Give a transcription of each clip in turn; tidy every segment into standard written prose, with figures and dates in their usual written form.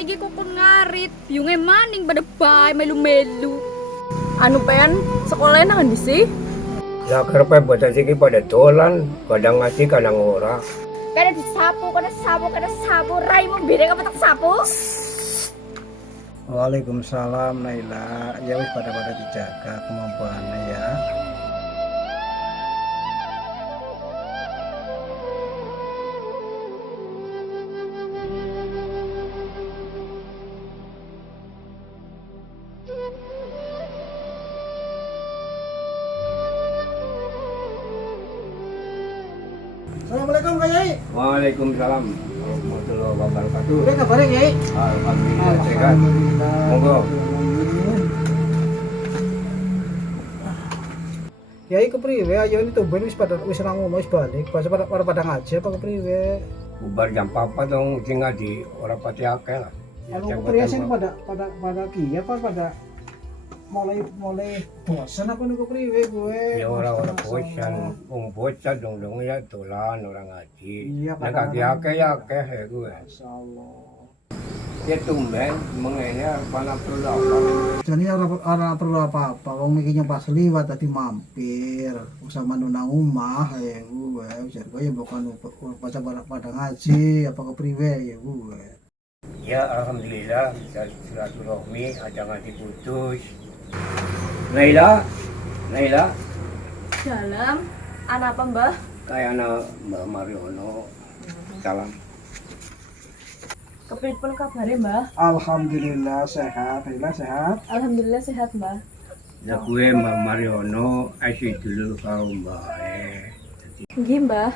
iki kokon ngarit, biyunge maning pada bae melu-melu. Anu pen, sekolahnya nang ndi sih? Lah kerep bocah iki pada dolan, kadang ngasih kadang ora. Kada disapu, raimu bireng apa tak sapu? Waalaikumsalam Naila. Ya wis pada dijaga kemampuannya ya. Assalamualaikum Kak Yai. Waalaikumsalam warahmatullahi wabarakatuh. Udah kabarnya Yai? Alhamdulillah sehat. Monggo. Yai kepriwe? Ayo ini tumben wis nang omah wis balik. Pada ngaji apa kepriwe? Bubar jam 4 dong sing ngaji ora pati akeh lah. Anu kepriwe sing pada kiye apa pada mulai bosan apa niku kepriwe gue? Ya ora bosan, wong bocah dong ya dolan ora ngaji. Iya, Nek kaki akeh ya akeh ya gue. Masyaallah. Ya tumben mengene pana perlu apa. Jadi ora perlu apa-apa. Wong iki pas liwat tadi mampir. Sama nunang omah ya gue. Jar gue ya bukan baca pada ngaji apa kepriwe ya gue. Ya alhamdulillah bisa silaturahmi aja ngaji putus. Naila. Dalam, anak apa mbah? Kayak anak Mbak Mariono. Salam. Kepripun kabare mbah? Alhamdulillah sehat. Naila sehat. Alhamdulillah sehat mbah. Ya gue Mbak Mariono asyik dulu karo Mbak Nggih mbah.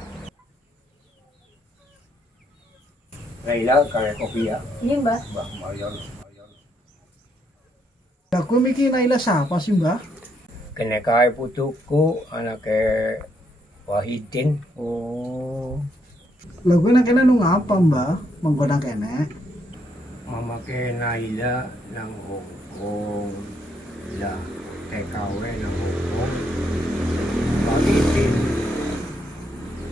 Naila kayak kopi ya. Nggih mbah. Mbak Mariono. Lah gue mikir Naila siapa sih mbah? Kene kae putuku anake Wahidin. Oh. Lah gue nak kena nung apa mbah? Menggoda kene. Mama ke Naila nang Hongkong. Lah TKW nang Hongkong. Wahidin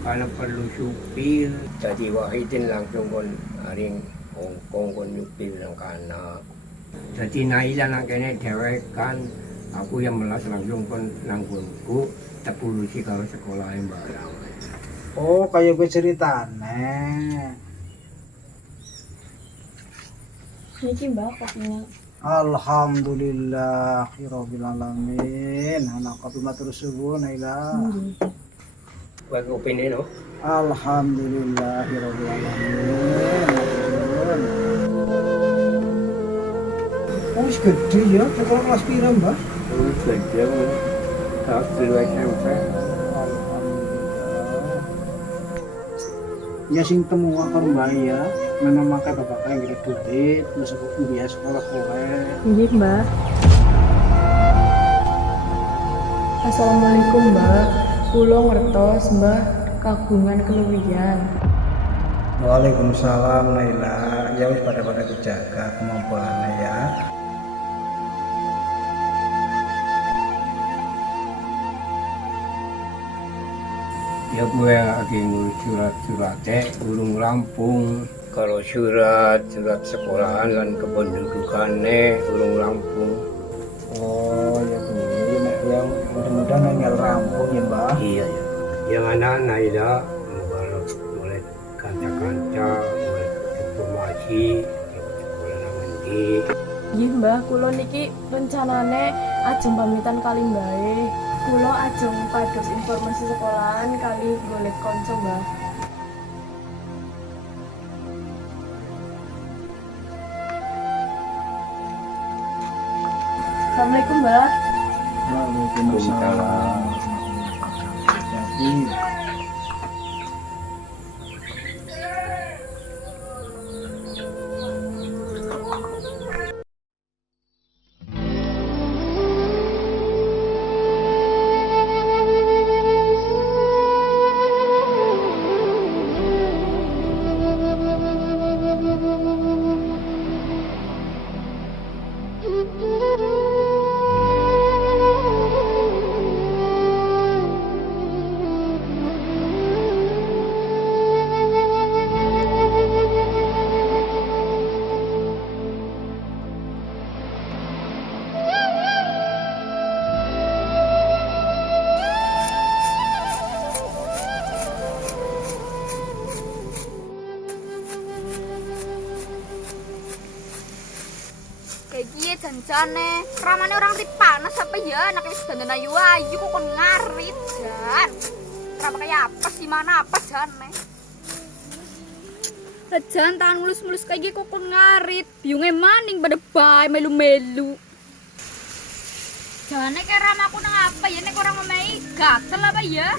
karena perlu supir. Jadi Wahidin langsung kon aring Hongkong kon nyupir nang kana. Jadi Naila nang kene dewekan. Aku yang melas langsung kon nanggunku tepulusi kalau sekolah yang barang. Oh, kayak gue ceritane. Niki mbah kopinya. Alhamdulillah, rabbil alamin. Anak kopi matur suwun Naila. Buat kopi ini no. Alhamdulillah, rabbil alamin. Oh, gede ya, sekolah kelas pira, Mbak? Terus kerja tak dulu SMP. Ya sing temu akar Mbak ya, memang makai bapak yang gede duit, masuk biaya sekolah kowe. Nggih mbah. Assalamualaikum mbah. Kula ngertos mbah kagungan keluwihan. Waalaikumsalam Naila. Ya wis pada dijaga kemampuannya ya. Ya gue lagi ngurus surat-suratnya urung rampung. Kalau surat sekolahan dan kependudukannya urung rampung. Oh ya gue nek yang mudah-mudahan nggak rampung ya Mbak. Iya ya. Yang anak Naila mulai kanca-kanca, mulai informasi sekolah nanti. Nggih mbah, kula niki rencanane ajeng pamitan kali mbae. Kula ajeng pados informasi sekolahan kali golek kanca mbah. Assalamualaikum mbah. Waalaikumsalam. Jadi jane. Ramane orang panas apa ya? Anak wis dandan ayu-ayu kok kon ngarit, Jan. Rama kayak apa sih mana apa jane? Jan tangan mulus-mulus kayak gitu kok kon ngarit. Biunge maning pada bae melu-melu. Jane kayak Rama aku nang apa ya nek orang memei gatel apa ya?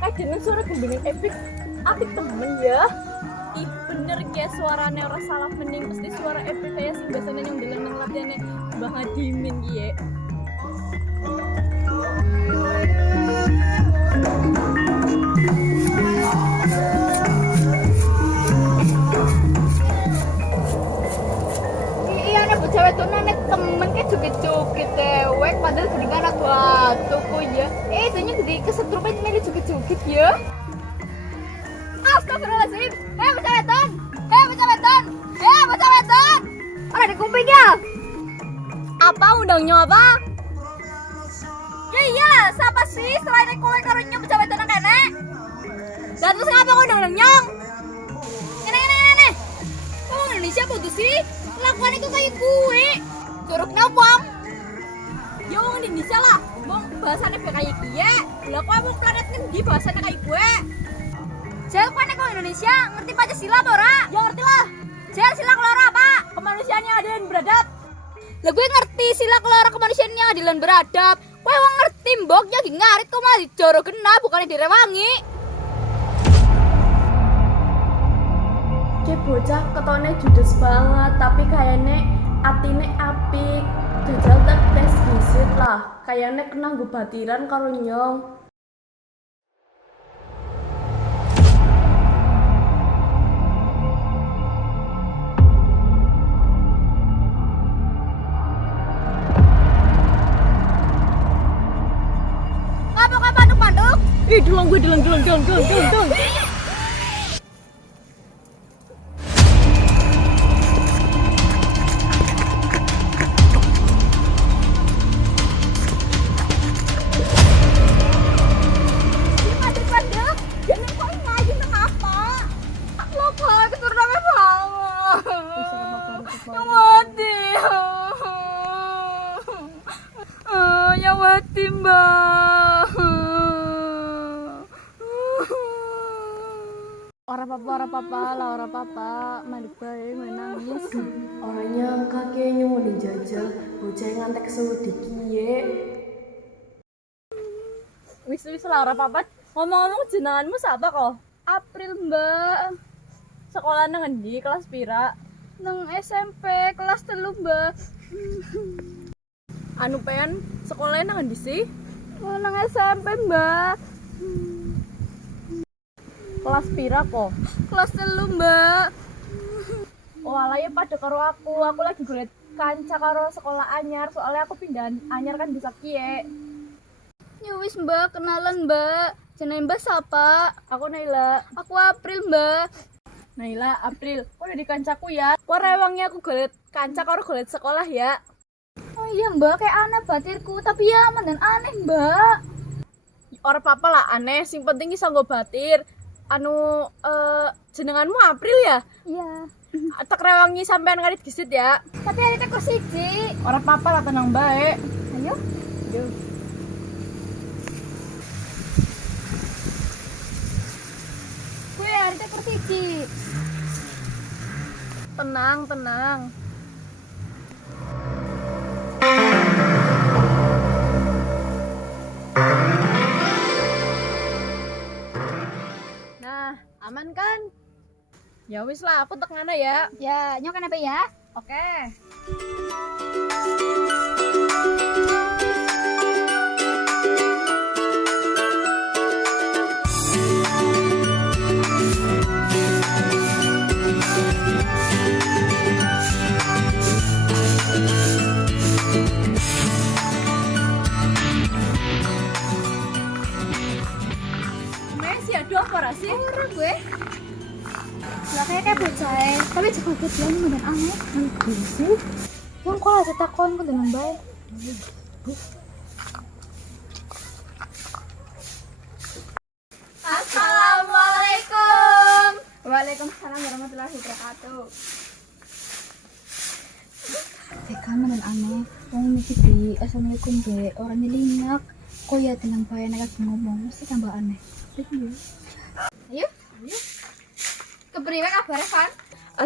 Kayak jeneng suara gendengin epic. Apik temen ya. Ih bener kayak suaranya orang salah mending mesti suara epic kayak sing biasanya yang dalam nang latihannya Mbah Hadimin ye. Iya nek bocah wedok nek temen kayak joget-joget dewek padahal gedingan anak batu kok ya. Tanya gede kesetrupan melu joget-joget ya. Astagfirullahaladzim. Bocah wedon. Bocah wedon. Bocah wedon. Ora di kuping ya. Apa undangnya apa? Ya iyalah, siapa sih selain kowe karo nyong bocah wedon nang kene? Dan terus ngapa undang nyong? Ini. Wong Indonesia kudu sih lakukan itu kayak gue. Jorok nopong. Ya wong Indonesia lah. Wong bahasane kayak kiye. Lah kok wong planet ngendi bahasane kayak gue? Jel kowe nek wong Indonesia ngerti Pancasila apa ora? Ya ngerti lah. Jel sila keloro apa? Kemanusiaan yang adil dan beradab. Lah gue ngerti sila keloro kemanusiaan yang adil dan beradab. Kowe wong ngerti mbok ya ngarit kok malah dijoro kena bukannya direwangi. Ki bocah ketone judes banget tapi kayaknya atine apik. Jajal tak tes visit lah. Kayaknya kena gue batiran karo nyong. Ngapa kok panduk-panduk? Ih, dulang gue dulang. Panduk-panduk. Jangan kok ngaji nang apa? Lo kok keturunan banget. Yang mati. Yang mati, Mbak. Ora apa-apa, mandi bae menangis. Orangnya kakeknya mau dijajal, bocah yang ngantek sewedi kiye. Wis lah ora apa-apa. Ngomong-ngomong jenenganmu siapa kok? April, Mbak. Sekolah nang endi? Kelas pira? Nang SMP kelas 3, Mbak. Anu pen, sekolahnya nang endi sih? Nang SMP, Mbak. Kelas pira kok? Kelas 3, Mbak. Oh alah ya pada karo aku lagi golek kanca karo sekolah anyar, soalnya aku pindah anyar kan bisa kiye. Ya wis, Mbak, kenalan, Mbak. Jenenge Mbak siapa? Aku Naila. Aku April, Mbak. Naila, April, kok udah di kancaku ya? Kok rewangnya aku golek kanca karo golek sekolah ya? Oh iya, Mbak, kayak aneh batirku, tapi ya aman dan aneh, Mbak. Ora apa-apa lah aneh, sing penting bisa nggo batir. Anu jenenganmu April ya? Iya. Tak rewangi sampean ngarit gisit ya. Tapi ada tekor siji. Ora apa-apa lah tenang bae. Ayo. Yo. Gue ada tekor siji. Tenang. Nah, aman kan? Ya wis lah, aku tek ngana ya. Ya, nyok kenapa ya? Oke. Messi ada apa rasih? Ora gue. Lah kayak bocah, tapi jago kebetulan mudah aneh. Sih. Yang kok ada takon ku dengan baik. Assalamualaikum. Waalaikumsalam warahmatullahi wabarakatuh. Kamu nan aneh, wong iki di assalamualaikum be orang nyelinyak. Kok ya tenang bae nek aku ngomong mesti tambah aneh. Ayo. Kepriwe kabare, Fan?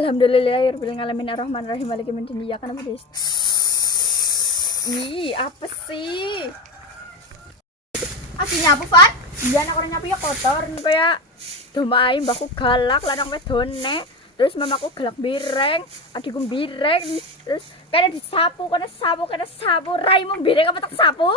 Alhamdulillahirabbil alamin arrahmanirrahim maliki yaumiddin iyyaka na'budu wa iyyaka nasta'in. Ih, apa sih? Aslinya apa, Fan? Iya anak orang nyapu ya kotor kayak domai mbakku galak lanang wedone terus mamaku galak bireng adikku bireng terus kena disapu kena sapu raimu bireng apa tak sapu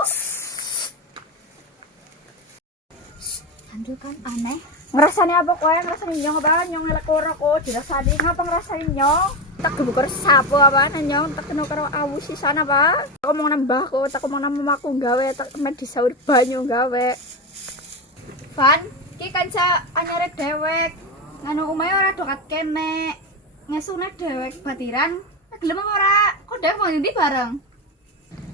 Andul kan aneh. ngerasani apa kowe ngerasani nyong apa nyong elek ora kok dirasani ngapa ngerasani nyong tak gebuk sapu apa nyong tak kena karo awu sisana apa aku mau nambahku tak mau nambah mamaku gawe tak med disaur banyu gawe. Van, ki kanca anyare dewek. Nganu umahe ora dokat kene. Ngesune dewek batiran. Gelem apa ora? Kok dewek mau ndi bareng?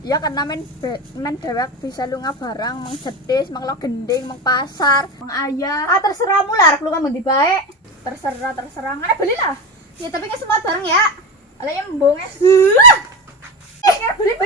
Ya karena men dewek bisa lunga barang, mang jetis, mang lo gending, mang pasar, mang ayah. Ah terserah mu lah, lu kamu ndi bae. Terserah ngana belilah. Ya tapi nggak semua bareng ya. Ala yang mbong es. Ya beli.